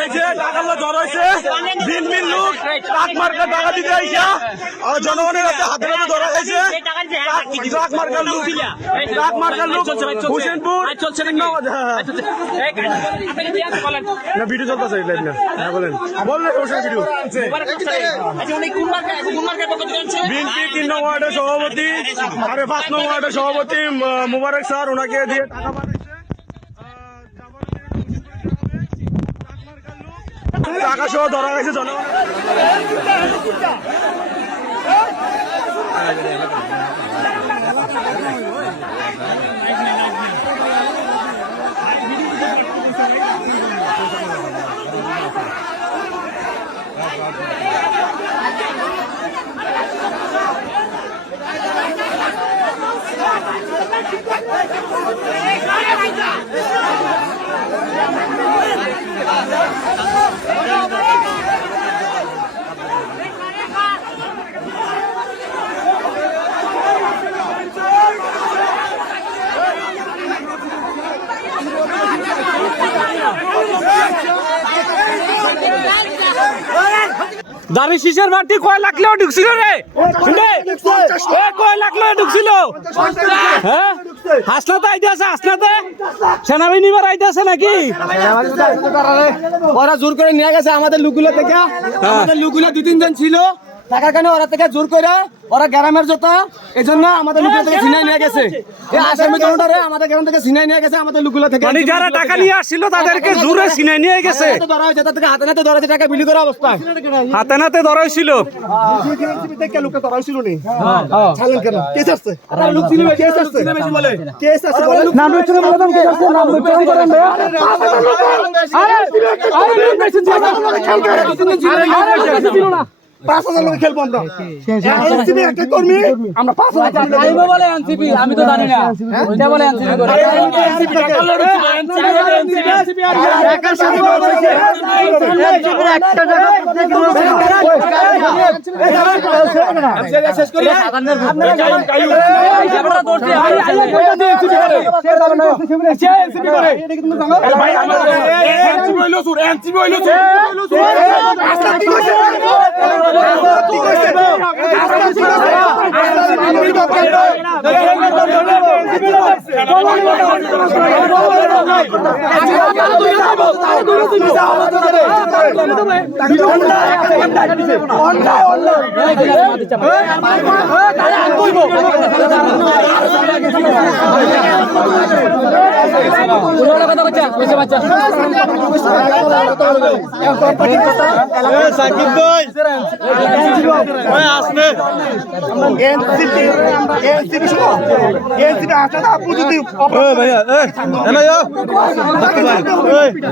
এই যে টাকাগুলো জড় হয়েছে ভিন লোক ট্রাক মার্কা টাকা দিতে আইসা আর জনগণের হাতে ধরা হয়েছে ট্রাক মার্কার লোক হোসেনপুর না ভিডিও চলতেছে বলেন বললেন ভিডিও বিএনপি 3 নং ওয়ার্ডের সভাপতি আরে 5 নং ওয়ার্ডের সভাপতি মুবারক স্যার ওনাকে দিয়ে টাকা টাকা সহ ধরা গেছে জনগণ দাঁড়ি শীষের মাটি কয় লাখ লোক ঢুকছিল রে কয় লাখ লোক ঢুকছিল হ্যাঁ হাসনাতে আইতে আছে হাসনাতে সেনাবাহিনী বার আইতে আছে নাকি ওরা জোর করে নিয়ে গেছে আমাদের লোকগুলো থেকে আমাদের লোকগুলো 2-3 জন ছিল টাকার কারণে ওরা থেকে জোর করে ওরা গ্রামের যত এই জন্য আমাদের লোকগুলো থেকে ছিনাই নিয়ে গেছে এই আসামি জনতারে আমাদের গ্রাম থেকে ছিনাই নিয়ে গেছে আমাদের লোকগুলো থেকে মানে যারা টাকা নিয়ে আসছিল তাদেরকে জোরে ছিনাই নিয়ে গেছে ধরা হয়েছে তাদের হাতে নাতে ধরা হয়েছে টাকা বিলি করা অবস্থায় হাতে নাতে ধরা হয়েছিল লোকটা ধরা হয়েছিল নি ছাড়লেন কেন কেস আসছে লোক ছিল কেস আসছে বলে কেস আসছে নাম লইছিল বললাম কেস আসছে নাম লইছিল করেন আরে মেসেজ ছিল না 5,000 লোক খেলবো আমরা এনসিপি একটা কর্মী আমরা 5,000 আমি বলে এনসিপি আমি তো জানি না ওইটা বলে এনসিপি করে এনসিপি টাকা লড়ছে এনসিপি একার সাথে বলছে এনসিপি একটা জায়গা শেষ করি আপনারা জানেন কাইউ আমরা দৌড়ছি কয়টা দিয়ে এনসিপি করে সে এনসিপি করে এটা কি তুমি জানো ভাই আমাদের এনসিপি হইলো সুর এনসিপি হইলো সুর রাস্তা ঠিক আছে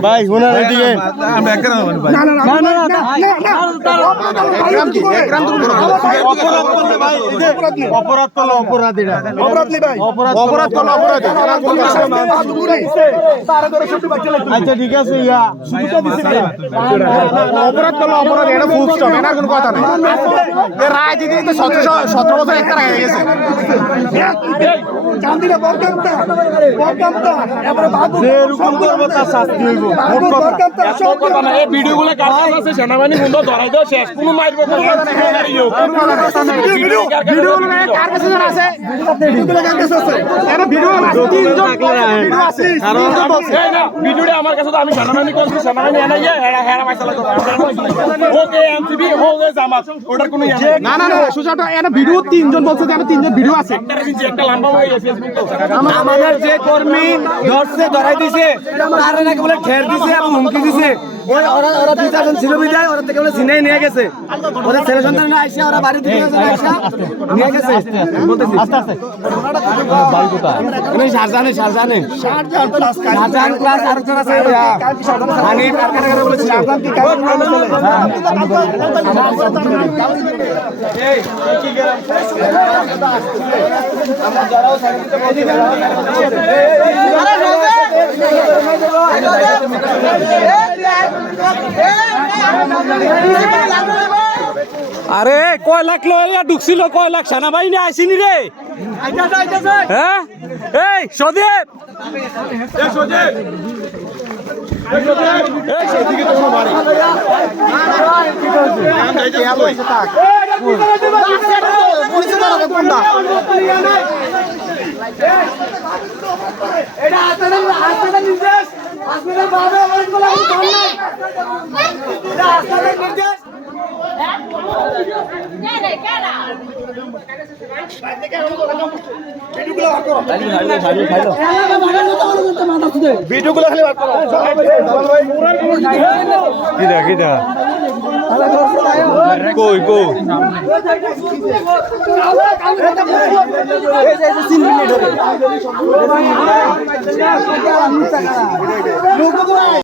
ভাই হুনার দিকে অপরাধ করলো অপরাধীরা অপরাধী ভাই অপরাধ করলো অপরাধী আচ্ছা ঠিক আছে ইয়া অপরাধ করলো অপরাধী এটা ফুল স্টপ এটার কোনো কথা নেই রায় দিদি 17 বছর একটা হয়ে গেছে চান্দিরা বরকামটা এবারে বাবু যেরকম করব তার শাস্তি হইব মোট কথা না এই ভিডিওগুলো কার কাছে আছে সেনাবাহিনী বন্ধ ধরাই দাও শেষ কোনো মারব না ভিডিওগুলো কার কাছে আছে ভিডিওগুলো কার কাছে আছে এরা ভিডিও আছে তিনজন ভিডিও আছে এই না ভিডিওটা আমার কাছে তো আমি সেনাবাহিনী কইছি সেনাবাহিনী এনাইয়া হেরা পয়সা লাগবে ওকে এমসিবি ওকে জামাত ওটার কোনো না না না সুজাটা এরা ভিডিও তিনজন বলছে যে আমি তিনজন ভিডিও আছে একটা লম্বা হয়ে গেছে আমাদের যে কর্মী ধরছে ধরাই দিয়েছে তারা নাকি বলে ঠের দিছে এবং হুমকি দিছে ওরা 2-4 ছিল বিদায় ওরা থেকে বলে ছিনাই নিয়ে গেছে ওদের ছেলে সন্তান আইসা ওরা বাড়ি থেকে আইসা নিয়ে গেছে বলতেছি আস্তে আস্তে বাড়ি কোথায় আমি শারজানে শারজান ক্লাস আরেকজন আছে হানি কারখানা করে বলেছি শারজান কি কারখানা চলে এই কি গেলাম আমরা যারাও সাইডে এদিকে আরে কয় লাখ লোক ঢুকছিল কয় লাখ সেনাবাহিনী আইসিনি রে হ্যাঁ এই সদীপ সেদিকে তো কোনো বাড়ি এটা হাসপাতাল নির্দেশ হাসপাতাল ভাবে অনেক বলা এটা হাসপাতাল নির্দেশ ভিডিওগুলো খালি বার করো কিটা কই কই লোক